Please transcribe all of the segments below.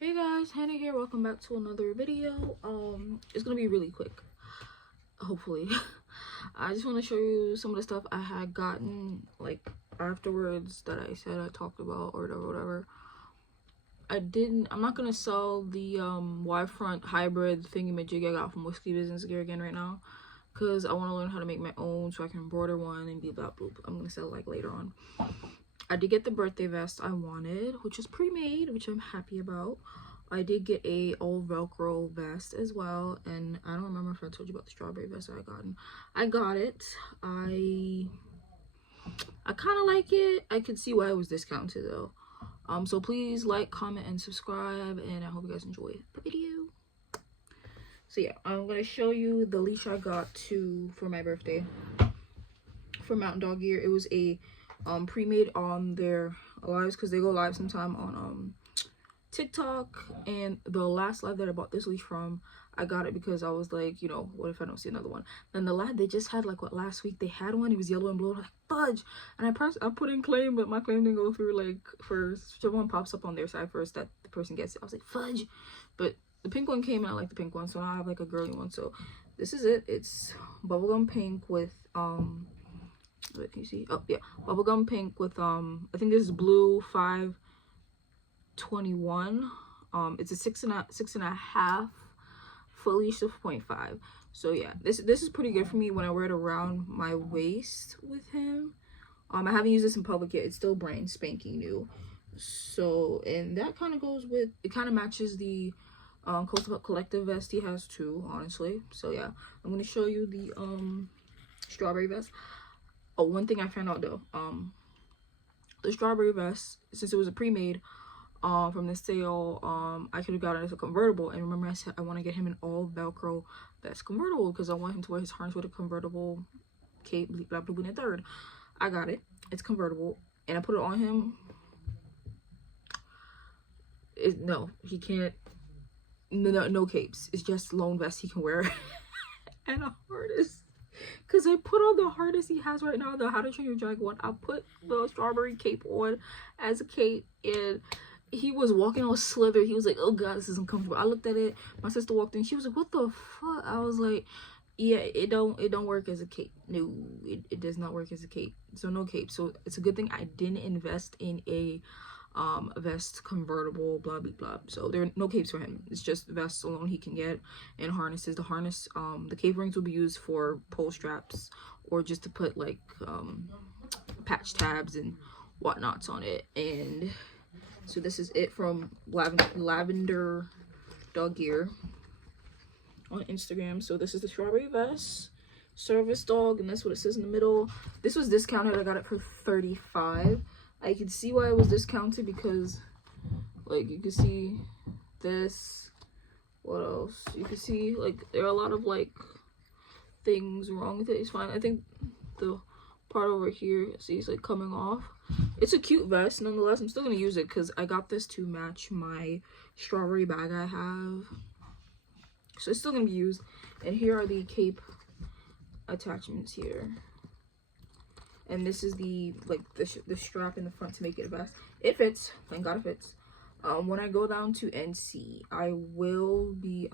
Hey guys, Hannah here. Welcome back to another video. It's gonna be really quick, hopefully. I just want to show you some of the stuff I had gotten like afterwards that I said I talked about or whatever. I'm not gonna sell the Y-front hybrid thingy-majig I got from Whiskey Business Gear again right now, because I want to learn how to make my own so I can embroider one and be blah blah. I'm gonna sell it like later on. I did get the birthday vest I wanted, which is pre-made, which I'm happy about. I did get a all Velcro vest as well, and I don't remember if I told you about the strawberry vest I got. I got it. I kind of like it. I could see why it was discounted though. So please like, comment, and subscribe, and I hope you guys enjoy the video. So yeah, I'm gonna show you the leash I got for my birthday from Mountain Dog Gear. It was a pre-made on their lives, because they go live sometime on TikTok. And the last live that I bought this leash from, I got it because I was like, you know, what if I don't see another one? And the live they just had, like, what, last week they had one. It was yellow and blue. I was like, fudge. And I put in claim, but my claim didn't go through. Like, first, whichever one pops up on their side first, that the person gets it. I was like, fudge. But the pink one came and I like the pink one, so now I have like a girly one. So this is it. It's bubblegum pink with what can you see? Oh yeah, bubblegum pink with I think this is blue 521. It's a six and a half foot leash of 0.5. So yeah, this is pretty good for me when I wear it around my waist with him. I haven't used this in public yet. It's still brand spanking new. So, and that kind of goes with, it kind of matches the Coastal Pup Collective vest he has too, honestly. So yeah, I'm gonna show you the strawberry vest. Oh, one thing I found out though, the strawberry vest, since it was a pre-made from the sale, I could have got it as a convertible. And remember I said I want to get him an all Velcro vest convertible because I want him to wear his harness with a convertible cape, blah blah blah, and a third. I got it. It's convertible, and I put it on him. No, he can't. No capes. It's just lone vest he can wear and a harness. Because I put on the harness he has right now, the How to Train Your Dragon one. I put the strawberry cape on as a cape, and he was walking on slither. He was like, oh god, this is uncomfortable. I looked at it. My sister walked in. She was like, what the fuck? I was like, yeah, it don't work as a cape. No, it does not work as a cape. So no cape. So it's a good thing I didn't invest in a vest convertible, blah blah blah. So there are no capes for him. It's just vests alone he can get, and harnesses. The harness, the cape rings will be used for pull straps or just to put like patch tabs and whatnots on it. And so this is it from Lavender Dog Gear on Instagram. So this is the strawberry vest, service dog, and that's what it says in the middle. This was discounted. I got it for $35. I can see why it was discounted because, like, you can see this. What else? You can see, like, there are a lot of, like, things wrong with it. It's fine. I think the part over here, see, it's, like, coming off. It's a cute vest. Nonetheless, I'm still going to use it because I got this to match my strawberry bag I have. So it's still going to be used. And here are the cape attachments here. And this is the like the strap in the front to make it a vest. It fits. Thank God it fits. When I go down to NC, I will be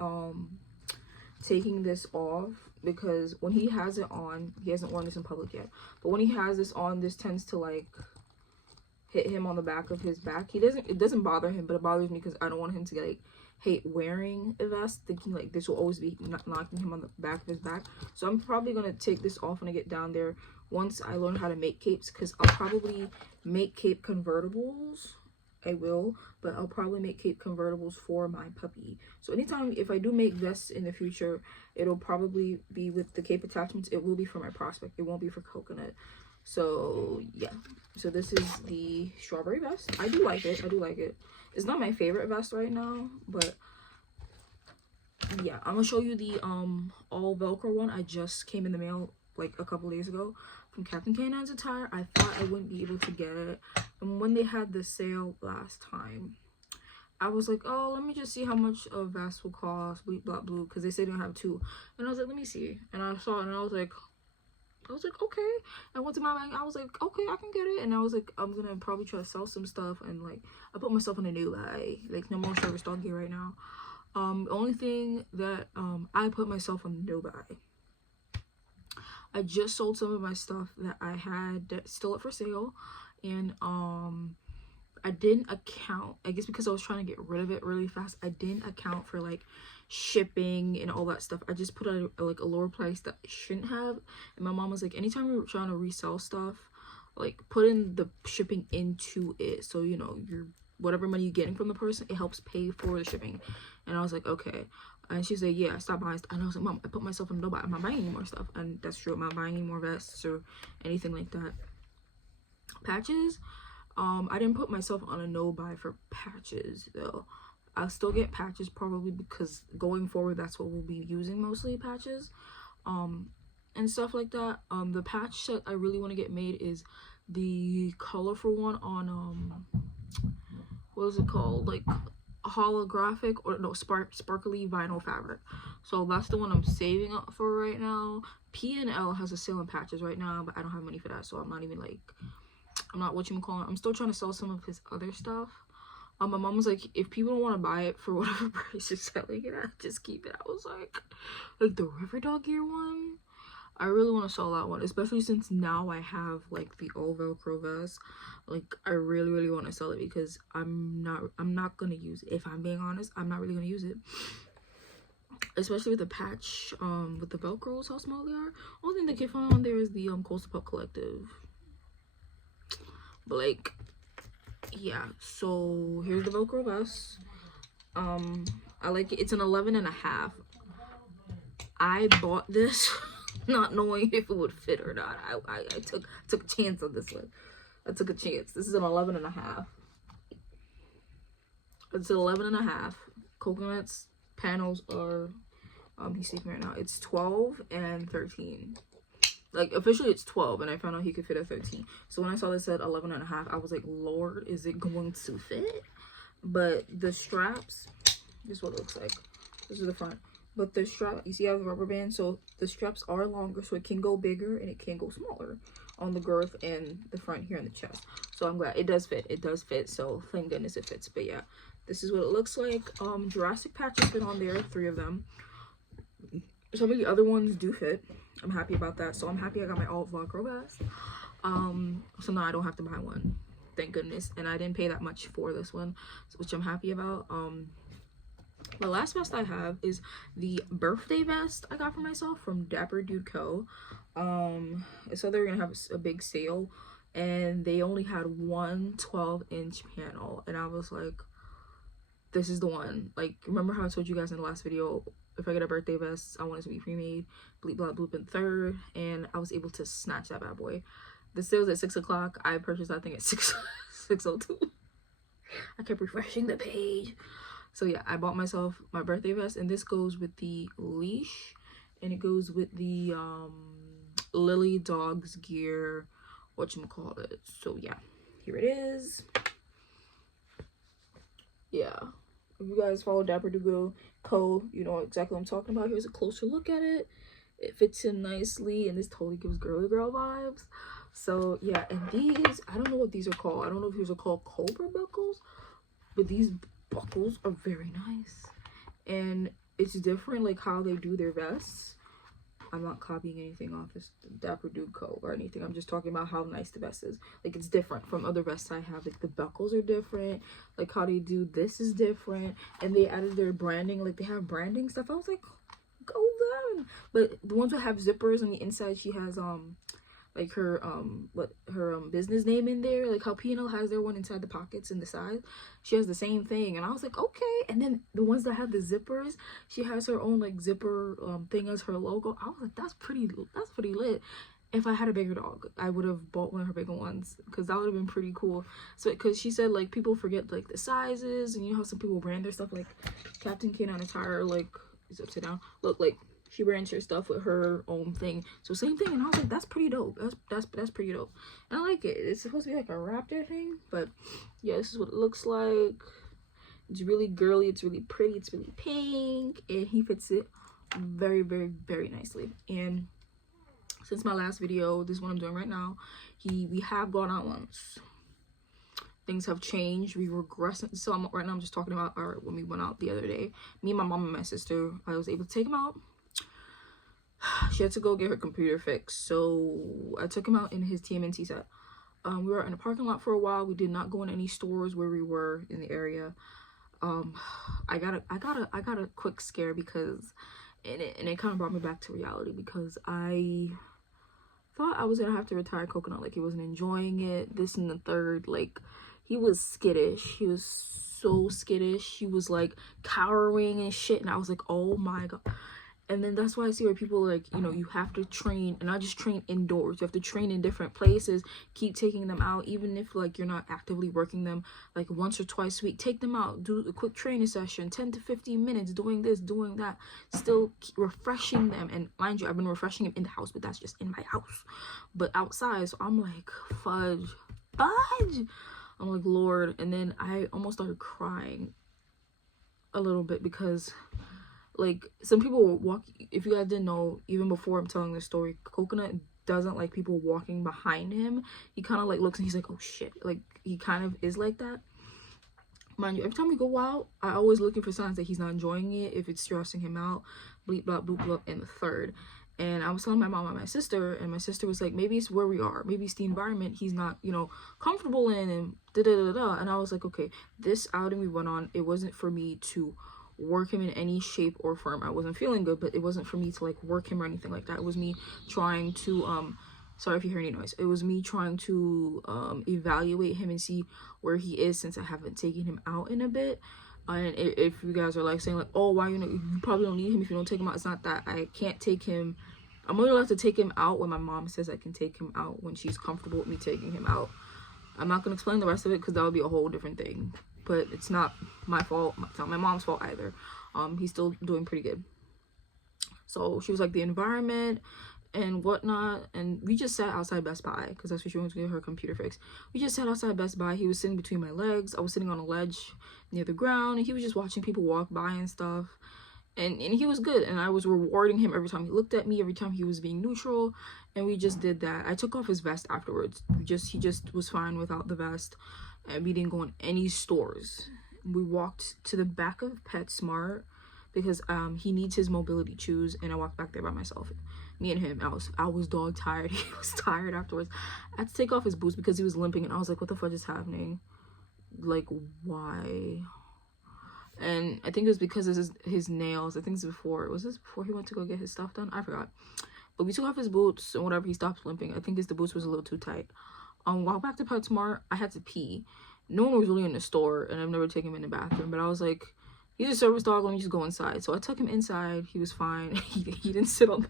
taking this off because when he has it on, he hasn't worn this in public yet, but when he has this on, this tends to like hit him on the back of his back. It doesn't bother him, but it bothers me because I don't want him to like hate wearing a vest, thinking like this will always be knocking him on the back of his back. So I'm probably gonna take this off when I get down there once I learn how to make capes, because I'll probably make cape convertibles. I will, but I'll probably make cape convertibles for my puppy. So anytime if I do make vests in the future, it'll probably be with the cape attachments. It will be for my prospect. It won't be for Coconut. So yeah, so this is the strawberry vest. I do like it. I do like it. It's not my favorite vest right now, but yeah, I'm gonna show you the all Velcro one. I just came in the mail like a couple days ago from Captain Canine's Attire. I thought I wouldn't be able to get it, and when they had the sale last time, I was like, oh, let me just see how much a vest will cost, bleep blah blue, because they said they don't have two. And I was like, let me see. And I saw it and I was like, I was like, okay. I went to my bank. I was like, okay, I can get it. And I was like, I'm gonna probably try to sell some stuff. And like, I put myself in a new buy. Like, no more service dog gear right now. The only thing that I put myself on the no buy. I just sold some of my stuff that I had still up for sale, and I didn't account, I guess because I was trying to get rid of it really fast, I didn't account for like shipping and all that stuff. I just put a like a lower price that I shouldn't have. And my mom was like, anytime you're trying to resell stuff, like put in the shipping into it, so you know your whatever money you're getting from the person, it helps pay for the shipping. And I was like, okay. And she said, yeah, stop buying stuff. And I was like, Mom, I put myself in no buy. I'm not buying any more stuff. And that's true. I'm not buying any more vests or anything like that. Patches, I didn't put myself on a no buy for patches though. I'll still get patches probably because going forward that's what we'll be using, mostly patches and stuff like that. The patch that I really want to get made is the colorful one on what is it called, like holographic or no sparkly vinyl fabric. So that's the one I'm saving up for right now. P&L has a sale on patches right now, but I don't have money for that, so I'm not even like, I'm not what you call it. I'm still trying to sell some of his other stuff. My mom was like, if people don't want to buy it for whatever price you're selling it at, just keep it. I was like the River Dog Gear one, I really want to sell that one, especially since now I have like the all Velcro vest. Like I really want to sell it because I'm not gonna use it. If I'm being honest, I'm not really gonna use it, especially with the patch with the Velcros, how small they are. Only thing that can find on there is the Coastal Pup Collective. But like, yeah, so here's the Velcro vest. I like it. It's an 11.5. I bought this not knowing if it would fit or not. I took a chance on this one. I took a chance. This is an 11.5. It's an 11.5. Coconut's panels are he's sleeping right now. It's 12 and 13. Like officially it's 12, and I found out he could fit a 13. So when I saw this at 11.5, I was like, Lord, is it going to fit? But the straps, this is what it looks like. This is the front. But the strap, you see I have the rubber band, so the straps are longer, so it can go bigger and it can go smaller on the girth and the front here in the chest. So I'm glad it does fit. It does fit, so thank goodness it fits. But yeah, this is what it looks like. Jurassic patch has been on there, 3 of them. Some of the other ones do fit. I'm happy about that. So I'm happy I got my all Velcro vest. So now I don't have to buy one, thank goodness. And I didn't pay that much for this one, which I'm happy about. The last vest I have is the birthday vest I got for myself from Dapper Dude Co. So they're gonna have a big sale, and they only had one 12-inch panel, and I was like, this is the one. Like, remember how I told you guys in the last video, if I get a birthday vest, I want it to be pre-made, bleep blah bloop in 3rd, and I was able to snatch that bad boy. The sale's at 6 o'clock. I purchased that thing at 6:02. I kept refreshing the page. So yeah, I bought myself my birthday vest, and this goes with the leash, and it goes with the Lily Dogs gear, whatchamacallit. So yeah, here it is. Yeah, if you guys follow Dapper Dude Co, you know exactly what I'm talking about. Here's a closer look at it. It fits in nicely, and this totally gives girly girl vibes. So yeah, and these, I don't know what these are called. I don't know if these are called Cobra buckles, but these buckles are very nice, and it's different like how they do their vests. I'm not copying anything off this Dapper Dude Co or anything. I'm just talking about how nice the vest is. Like, it's different from other vests I have. Like, the buckles are different, like how they do this is different, and they added their branding. Like, they have branding stuff. I was like, go them. But the ones that have zippers on the inside, she has like her business name in there, like how P&L has their one inside the pockets and the side. She has the same thing, and I was like, okay. And then the ones that have the zippers, she has her own like zipper thing as her logo. I was like, that's pretty lit. If I had a bigger dog, I would have bought one of her bigger ones, because that would have been pretty cool. So because she said like people forget like the sizes, and you know how some people brand their stuff, like Captain Canine Attire, like it's upside down, look, like she brands her stuff with her own thing. So same thing, and I was like, that's pretty dope. That's pretty dope. And I like it. It's supposed to be like a raptor thing, but yeah, this is what it looks like. It's really girly. It's really pretty. It's really pink, and he fits it very nicely. And since my last video, this is what I'm doing right now. We have gone out once. Things have changed. We regress. So right now I'm just talking about when we went out the other day. Me, my mom, and my sister. I was able to take him out. She had to go get her computer fixed, so I took him out in his TMNT set. We were in a parking lot for a while. We did not go in any stores where we were in the area. I got a quick scare because, and it kind of brought me back to reality, because I thought I was gonna have to retire Coconut. Like, he wasn't enjoying it, this and the third. Like, he was skittish. He was so skittish. He was like cowering and shit, and I was like, oh my god. And then that's why I see where people like, you know, you have to train, and not just train indoors. You have to train in different places. Keep taking them out, even if like you're not actively working them, like once or twice a week. Take them out, do a quick training session, 10 to 15 minutes, doing this, doing that, still keep refreshing them. And mind you, I've been refreshing him in the house, but that's just in my house. But outside, so I'm like, fudge. I'm like, Lord. And then I almost started crying a little bit, because like, some people walk, if you guys didn't know, even before I'm telling this story, Coconut doesn't like people walking behind him. He kind of like looks and he's like, oh shit. Like, he kind of is like that. Mind you, every time we go out, I always looking for signs that he's not enjoying it, if it's stressing him out, bleep, blah, bloop, blah, and the third. And I was telling my mom and my sister, and my sister was like, maybe it's where we are, maybe it's the environment he's not, you know, comfortable in, and da-da-da-da. And I was like, okay, this outing we went on, it wasn't for me to work him in any shape or form. I wasn't feeling good, but it wasn't for me to like work him or anything like that. It was me trying to sorry if you hear any noise. It was me trying to evaluate him and see where he is, since I haven't taken him out in a bit. And if you guys are like saying like, oh, why, you know, you probably don't need him if you don't take him out, it's not that. I can't take him. I'm only allowed to take him out when my mom says I can take him out, when she's comfortable with me taking him out. I'm not gonna explain the rest of it, because that would be a whole different thing. But it's not my fault. It's not my mom's fault either. He's still doing pretty good. So she was like, the environment and whatnot. And we just sat outside Best Buy, because that's where she wanted to get her computer fixed. We just sat outside Best Buy. He was sitting between my legs. I was sitting on a ledge near the ground, and he was just watching people walk by and stuff. And he was good, and I was rewarding him every time he looked at me, every time he was being neutral. And we just did that. I took off his vest afterwards. He just was fine without the vest. And we didn't go in any stores. We walked to the back of PetSmart, because he needs his mobility chews, and I walked back there by myself, me and him. I was dog tired. He was tired afterwards. I had to take off his boots because he was limping, and I was like, what the fuck is happening? Like, why? And I think it was because of his nails. I think it's before. Was this before he went to go get his stuff done? I forgot. But we took off his boots and whatever. He stopped limping. I think the boots was a little too tight. Walk back to PetSmart. I had to pee. No one was really in the store, and I've never taken him in the bathroom. But I was like, he's a service dog. Let me just go inside. So I took him inside. He was fine. He didn't sit on.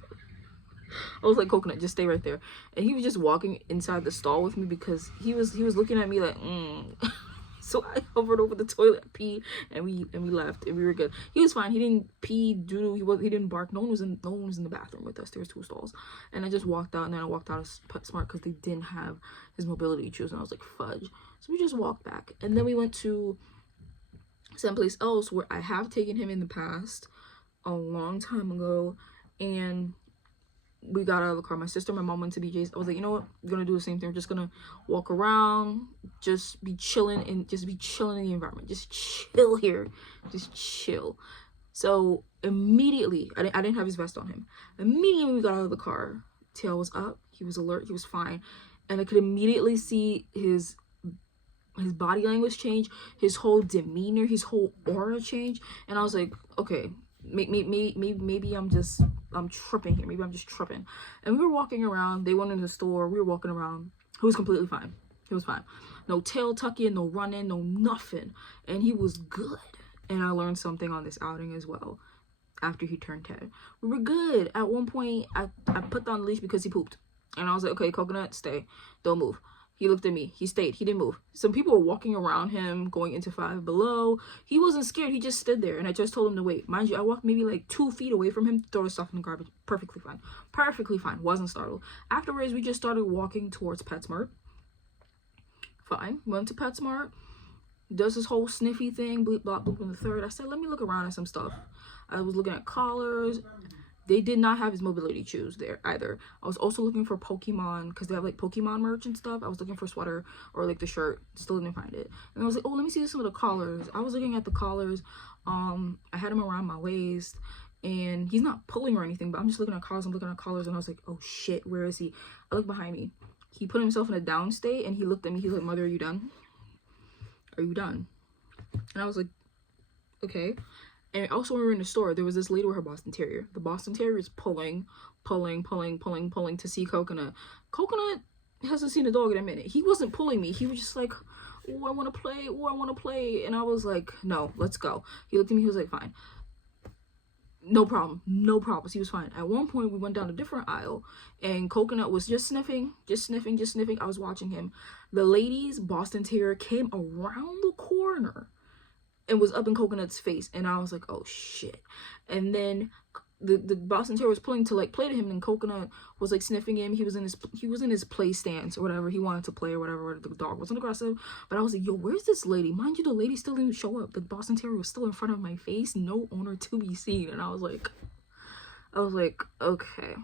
I was like, Coconut, just stay right there. And he was just walking inside the stall with me, because he was looking at me like, So I hovered over the toilet, pee, and we left, and we were good. He was fine. He didn't pee, doodle. He didn't bark. No one was in the bathroom with us. There was 2 stalls, and I just walked out. And then I walked out of PetSmart because they didn't have his mobility chews, and I was like, fudge. So we just walked back, and then we went to someplace else where I have taken him in the past, a long time ago, and we got out of the car. My sister, my mom went to BJ's. I was like, you know what? We're gonna do the same thing. We're just gonna walk around, just be chilling in the environment. Just chill here. Just chill. So immediately, I didn't have his vest on him. Immediately when we got out of the car, tail was up. He was alert. He was fine. And I could immediately see his body language change, his whole demeanor, his whole aura change. And I was like, okay, maybe I'm tripping here. Maybe I'm just tripping. And we were walking around. They went in the store. We were walking around. He was completely fine. He was fine. No tail tucking, no running, no nothing. And he was good. And I learned something on this outing as well. After he turned 10, we were good. At one point, I put on the leash because he pooped. And I was like, okay, Coconut, stay. Don't move. He looked at me. He stayed. He didn't move. Some people were walking around him, going into Five Below. He wasn't scared. He just stood there. And I just told him to wait. Mind you, I walked maybe like 2 feet away from him to throw his stuff in the garbage. Perfectly fine. Perfectly fine. Wasn't startled. Afterwards, we just started walking towards PetSmart. Fine. Went to PetSmart. Does this whole sniffy thing. Bleep, blop, bloop, and the third. I said, let me look around at some stuff. I was looking at collars. They did not have his mobility shoes there either. I was also looking for Pokemon, because they have like Pokemon merch and stuff. I was looking for sweater or like the shirt, still didn't find it. And I was like, oh, let me see some of the collars. I was looking at the collars. I had him around my waist, and he's not pulling or anything, but I'm just looking at collars. I'm looking at collars, and I was like, oh shit, where is he? I look behind me. He put himself in a down state, and he looked at me. He's like, mother, are you done? Are you done? And I was like, okay. And also when we were in the store, there was this lady with her Boston Terrier. The Boston Terrier is pulling to see Coconut. Coconut hasn't seen a dog in a minute. He wasn't pulling me. He was just like, oh, I want to play. Oh, I want to play. And I was like, no, let's go. He looked at me. He was like, fine. No problem. No problems. He was fine. At one point, we went down a different aisle, and Coconut was just sniffing. I was watching him. The lady's Boston Terrier came around the corner and was up in Coconut's face, and I was like, oh shit. And then the Boston Terrier was pulling to like play to him, and Coconut was like sniffing him. He was in his play stance or whatever. He wanted to play or whatever. The dog wasn't aggressive, but I was like, yo, where's this lady? Mind you, the lady still didn't show up. The Boston Terrier was still in front of my face, no owner to be seen. And I was like, okay,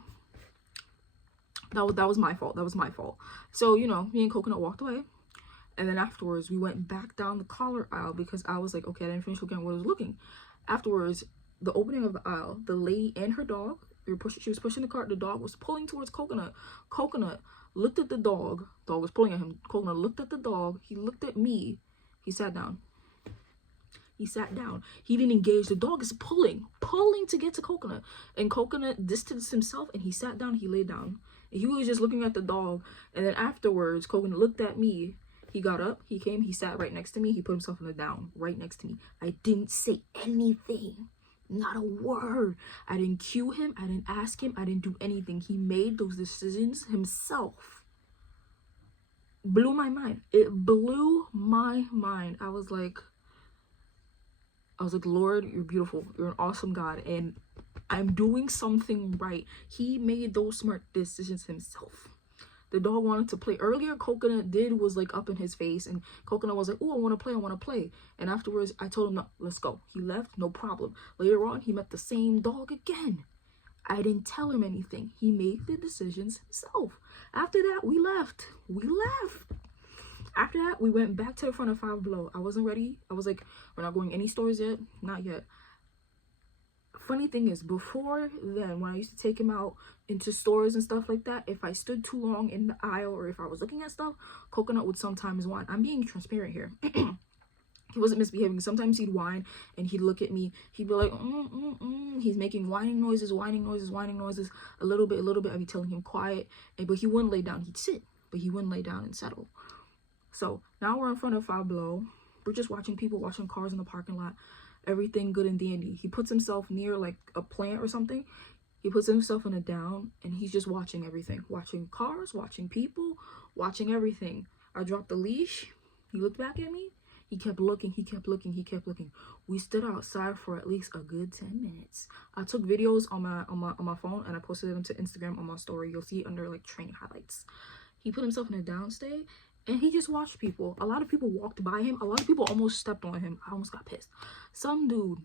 that was my fault. So, you know, me and Coconut walked away. And then afterwards, we went back down the collar aisle, because I was like, okay, I didn't finish looking at what I was looking. Afterwards, the opening of the aisle, the lady and her dog, she was pushing the cart. The dog was pulling towards Coconut. Coconut looked at the dog. Dog was pulling at him. Coconut looked at the dog. He looked at me. He sat down. He didn't engage. The dog is pulling to get to Coconut. And Coconut distanced himself, and he sat down. He laid down. And he was just looking at the dog. And then afterwards, Coconut looked at me. He got up, he came, he sat right next to me, he put himself in the down, right next to me. I didn't say anything, not a word. I didn't cue him, I didn't ask him, I didn't do anything. He made those decisions himself. Blew my mind. It blew my mind. I was like, Lord, you're beautiful. You're an awesome God, and I'm doing something right. He made those smart decisions himself. The dog wanted to play. Earlier, Coconut was like up in his face, and Coconut was like, oh, I want to play. And afterwards, I told him, no, let's go. He left, no problem. Later on, he met the same dog again. I didn't tell him anything. He made the decisions himself. After that, we left. After that, we went back to the front of Five Below. I wasn't ready. I was like, we're not going any stores yet. Not yet. Funny thing is, before then, when I used to take him out into stores and stuff like that, if I stood too long in the aisle or if I was looking at stuff, Coconut would sometimes whine. I'm being transparent here. He wasn't misbehaving. Sometimes he'd whine and he'd look at me. He'd be like, He's making whining noises a little bit. I'd be telling him quiet, but he wouldn't lay down. He'd sit, but he wouldn't lay down and settle. So now we're in front of Five Below. We're just watching people, watching cars in the parking lot. Everything good and dandy. He puts himself near like a plant or something. He puts himself in a down, and he's just watching everything. Watching cars, watching people, watching everything. I dropped the leash. He looked back at me. He kept looking. We stood outside for at least a good 10 minutes. I took videos on my phone, and I posted them to Instagram on my story. You'll see it under like training highlights. He put himself in a down state, and he just watched people. A lot of people walked by him. A lot of people almost stepped on him. I almost got pissed. Some dude,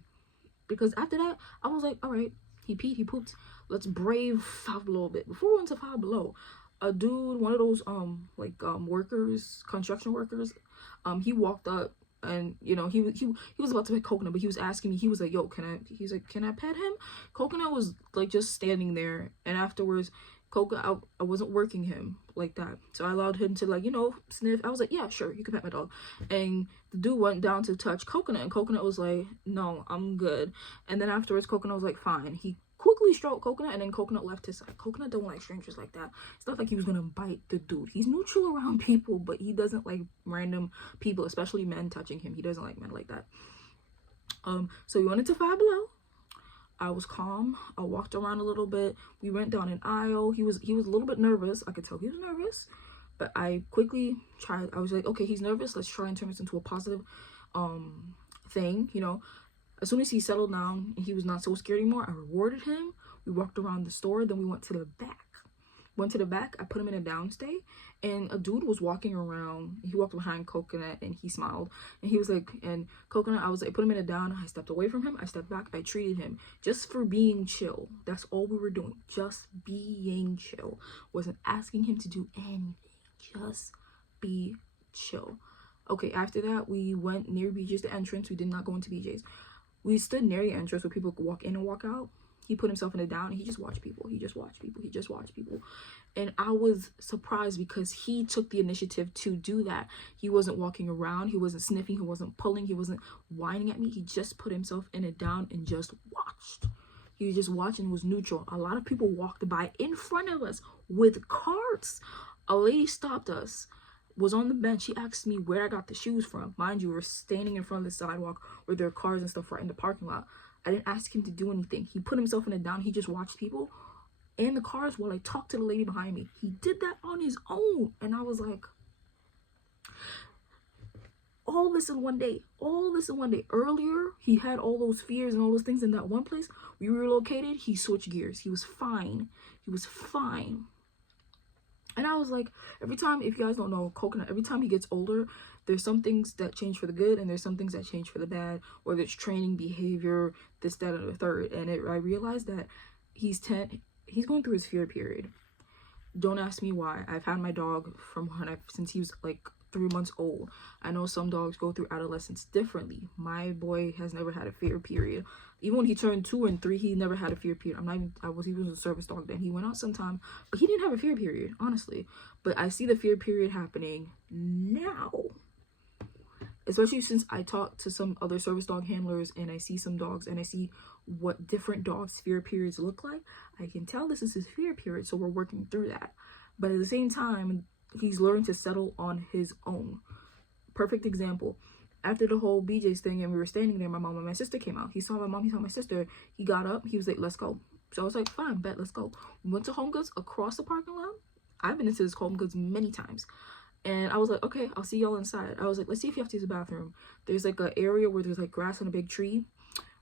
because after that, I was like, all right, he peed, he pooped. Let's brave Five Below a bit. Before we went to Five Below, a dude, one of those workers, construction workers, he walked up, and you know, he was about to pet Coconut, but he was asking me. He was like, yo, can I pet him? Coconut was like just standing there, and afterwards, Coconut, I wasn't working him like that, so I allowed him to, like, you know, sniff. I was like, yeah, sure, you can pet my dog. And the dude went down to touch Coconut, and Coconut was like, no, I'm good. And then afterwards, Coconut was like, fine. He quickly stroked Coconut, and then Coconut left his side. Coconut don't like strangers like that. It's not like he was gonna bite the dude. He's neutral around people, but he doesn't like random people, especially men, touching him. He doesn't like men like that. So we went into Five Below. I was calm. I walked around a little bit. We went down an aisle. He was a little bit nervous. I could tell he was nervous, but I quickly tried. I was like, okay, he's nervous. Let's try and turn this into a positive thing, you know. As soon as he settled down and he was not so scared anymore, I rewarded him. We walked around the store. Then we went to the back. Went to the back. I put him in a downstay, and a dude was walking around. He walked behind Coconut, and he smiled, and he was like, and Coconut, I was like, put him in a down. I stepped away from him. I stepped back. I treated him just for being chill. That's all we were doing, just being chill. Wasn't asking him to do anything. Just be chill. Okay, after that, we went near BJ's, the entrance. We did not go into BJ's. We stood near the entrance where people could walk in and walk out. He put himself in a down, and he just watched people. He just watched people. He just watched people. And I was surprised because he took the initiative to do that. He wasn't walking around. He wasn't sniffing. He wasn't pulling. He wasn't whining at me. He just put himself in a down and just watched. He was just watching, was neutral. A lot of people walked by in front of us with carts. A lady stopped us, was on the bench. She asked me where I got the shoes from. Mind you, we're standing in front of the sidewalk where there are cars and stuff right in the parking lot. I didn't ask him to do anything. He put himself in a down. He just watched people and the cars while I talked to the lady behind me. He did that on his own. And I was like, all this in one day. All this in one day. Earlier, he had all those fears and all those things in that one place. We relocated. He switched gears. He was fine. He was fine. And I was like, every time, if you guys don't know, Coconut, every time he gets older, there's some things that change for the good, and there's some things that change for the bad, whether it's training, behavior, this, that, and the third. And I realized that he's 10, he's going through his fear period. Don't ask me why. I've had my dog since he was like 3 months old. I know some dogs go through adolescence differently. My boy has never had a fear period. Even when he turned 2 and 3, he never had a fear period. He was a service dog then. He went out sometime, but he didn't have a fear period, honestly. But I see the fear period happening now. Especially since I talk to some other service dog handlers and I see some dogs and I see what different dogs' fear periods look like. I can tell this is his fear period, so we're working through that. But at the same time, he's learning to settle on his own. Perfect example. After the whole BJ's thing and we were standing there, my mom and my sister came out. He saw my mom, he saw my sister. He got up, he was like, let's go. So I was like, fine, bet, let's go. We went to Home Goods across the parking lot. I've been into this Home Goods many times. And I was like, okay, I'll see y'all inside. I was like, let's see if you have to use the bathroom. There's like an area where there's like grass and a big tree.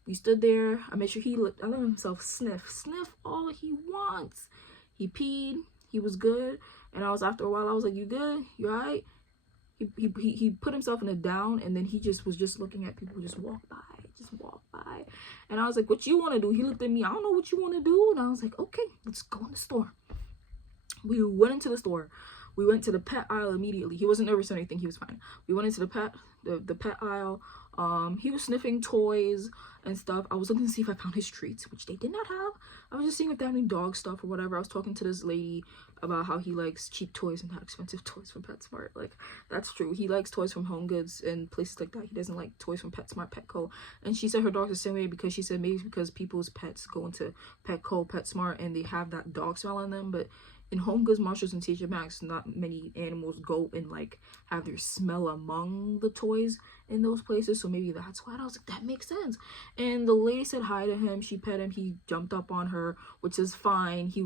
We stood there. I made sure I let himself sniff all he wants. He peed. He was good. And after a while, I was like, you good? You all right? He put himself in a down, and then he was just looking at people just walk by. And I was like, what you want to do? He looked at me. I don't know what you want to do. And I was like, okay, let's go in the store. We went into the store. We went to the pet aisle immediately. He wasn't nervous or anything. He was fine. We went into the pet aisle. He was sniffing toys and stuff. I was looking to see if I found his treats, which they did not have. I was just seeing if they had any dog stuff or whatever. I was talking to this lady about how he likes cheap toys and not expensive toys from PetSmart. Like, that's true. He likes toys from Home Goods and places like that. He doesn't like toys from PetSmart, Petco. And she said her dog's the same way because she said maybe it's because people's pets go into Petco, PetSmart, and they have that dog smell on them. But in Home Goods, Marshalls, and TJ Maxx, not many animals go and like have their smell among the toys in those places. So maybe that's why. I was like, that makes sense. And the lady said hi to him. She pet him. He jumped up on her, which is fine. He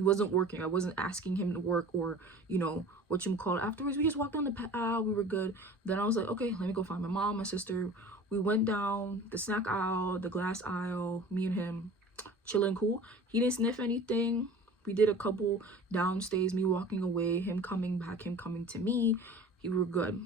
wasn't working. I wasn't asking him to work or, you know, afterwards. We just walked down the pet aisle. We were good. Then I was like, okay, let me go find my mom, my sister. We went down the snack aisle, the glass aisle, me and him chilling cool. He didn't sniff anything. We did a couple downstairs, me walking away, him coming back, him coming to me. We were good.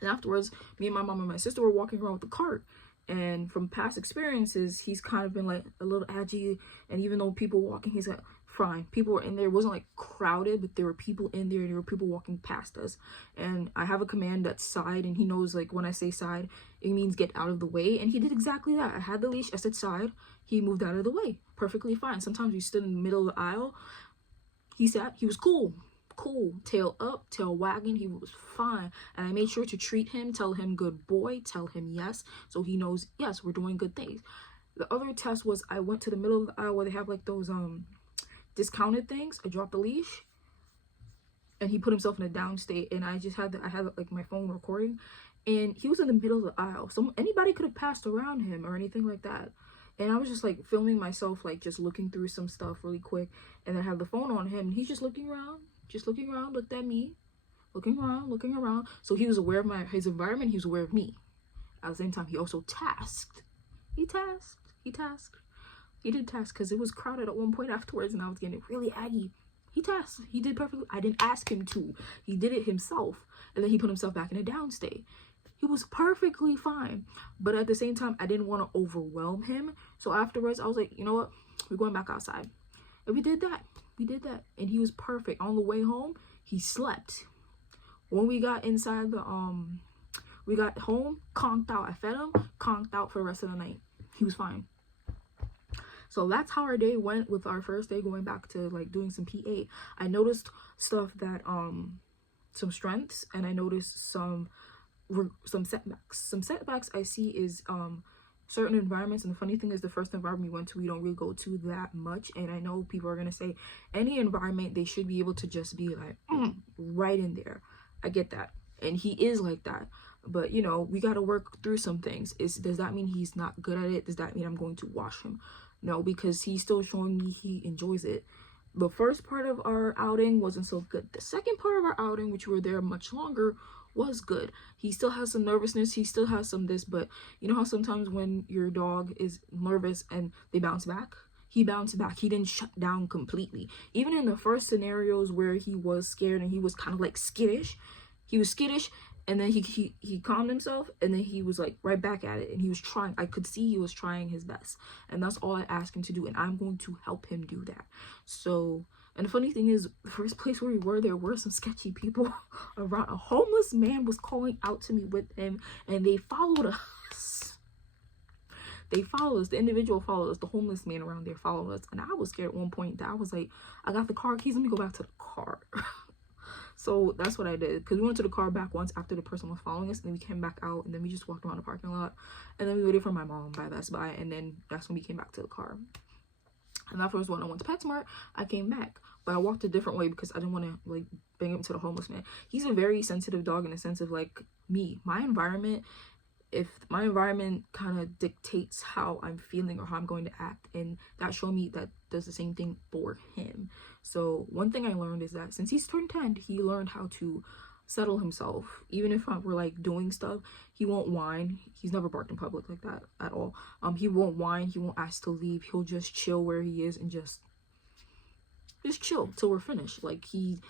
And afterwards, me and my mom and my sister were walking around with the cart. And from past experiences, he's kind of been like a little edgy. And even though people walking, he's like, fine. People were in there. It wasn't like crowded, but there were people in there. There were people walking past us. And I have a command that's side. And he knows, like, when I say side, it means get out of the way. And he did exactly that. I had the leash. I said side. He moved out of the way. Perfectly fine. Sometimes we stood in the middle of the aisle. He sat. He was cool. Cool. Tail up, tail wagging. He was fine. And I made sure to treat him, tell him good boy, tell him yes. So he knows, yes, we're doing good things. The other test was I went to the middle of the aisle where they have like those discounted things. I dropped the leash and he put himself in a down state, and I had like my phone recording, and he was in the middle of the aisle. So anybody could have passed around him or anything like that. And I was just like filming myself, like just looking through some stuff really quick, and then I have the phone on him, and he's just looking around, looked at me, looking around. So he was aware of his environment, he was aware of me. At the same time, he also tasked. He tasked. He did test because it was crowded at one point afterwards and I was getting really aggy. He tested. He did perfectly. I didn't ask him to. He did it himself. And then he put himself back in a down state. He was perfectly fine. But at the same time, I didn't want to overwhelm him. So afterwards, I was like, you know what? We're going back outside. And we did that. We did that. And he was perfect. On the way home, he slept. When we got inside the, we got home, conked out. I fed him, conked out for the rest of the night. He was fine. So that's how our day went with our first day going back to like doing some PA. I noticed stuff that some strengths, and I noticed some setbacks. Some setbacks I see is certain environments, and the funny thing is the first environment we went to, we don't really go to that much. And I know people are gonna say any environment they should be able to just be like right in there. I get that, and he is like that. But you know, we got to work through some things. Does that mean he's not good at it? Does that mean I'm going to wash him? No, because he's still showing me he enjoys it. The first part of our outing wasn't so good. The second part of our outing, which we were there much longer, was good. He still has some nervousness. He still has some this, but you know how sometimes when your dog is nervous and they bounce back? He bounced back. He didn't shut down completely. Even in the first scenarios where he was scared and he was kind of like skittish, he was skittish, and then he calmed himself, and then he was like right back at it, and he was trying. I could see he was trying his best, and that's all I asked him to do, and I'm going to help him do that. So, and the funny thing is, the first place where we were, there were some sketchy people around. A homeless man was calling out to me with him, and they followed us. They followed us. The individual followed us. The homeless man around there followed us, and I was scared at one point that I was like, I got the car keys, let me go back to the car. So that's what I did, because we went to the car back once after the person was following us, and then we came back out, and then we just walked around the parking lot, and then we waited for my mom by Best Buy, and then that's when we came back to the car. And afterwards, when I went to PetSmart, I came back, but I walked a different way because I didn't want to like bring him to the homeless man. He's a very sensitive dog in the sense of like me, my environment. If my environment kind of dictates how I'm feeling or how I'm going to act, and that showed me that does the same thing for him. So one thing I learned is that since he's turned 10, he learned how to settle himself. Even if we're like doing stuff, he won't whine. He's never barked in public like that at all. He won't whine. He won't ask to leave. He'll just chill where he is and just chill till we're finished. Like he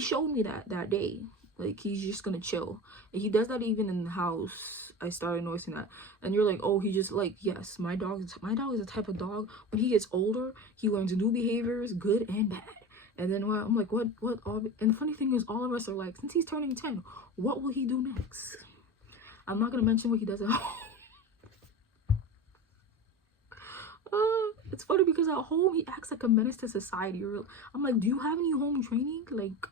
showed me that day. Like, he's just gonna chill. And he does that even in the house. I started noticing that. And you're like, oh, he just, like, yes, my dog is the type of dog, when he gets older, he learns new behaviors, good and bad. And then I'm like, what, and the funny thing is, all of us are like, since he's turning 10, what will he do next? I'm not gonna mention what he does at home. It's funny because at home, he acts like a menace to society. I'm like, do you have any home training? Like,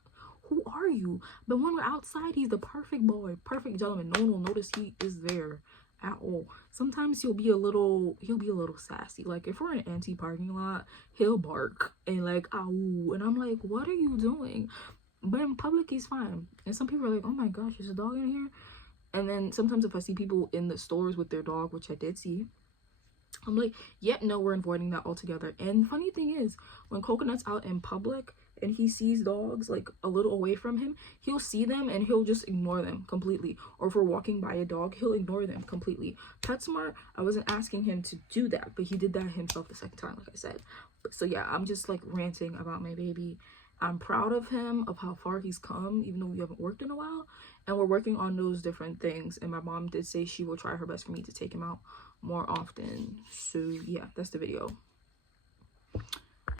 who are you? But when we're outside, he's the perfect boy, perfect gentleman. No one will notice he is there at all. Sometimes he'll be a little sassy. Like if we're in an empty parking lot, he'll bark and like ow, and I'm like, what are you doing? But in public, he's fine. And some people are like, oh my gosh, there's a dog in here. And then sometimes if I see people in the stores with their dog, which I did see, I'm like, yep, no, we're avoiding that altogether. And funny thing is, when Coconut's out in public and he sees dogs like a little away from him, he'll see them and he'll just ignore them completely. Or if we're walking by a dog, he'll ignore them completely. PetSmart, I wasn't asking him to do that, but he did that himself the second time, like I said. So yeah, I'm just like ranting about my baby. I'm proud of him, of how far he's come, even though we haven't worked in a while, and we're working on those different things. And my mom did say she will try her best for me to take him out more often. So yeah, that's the video.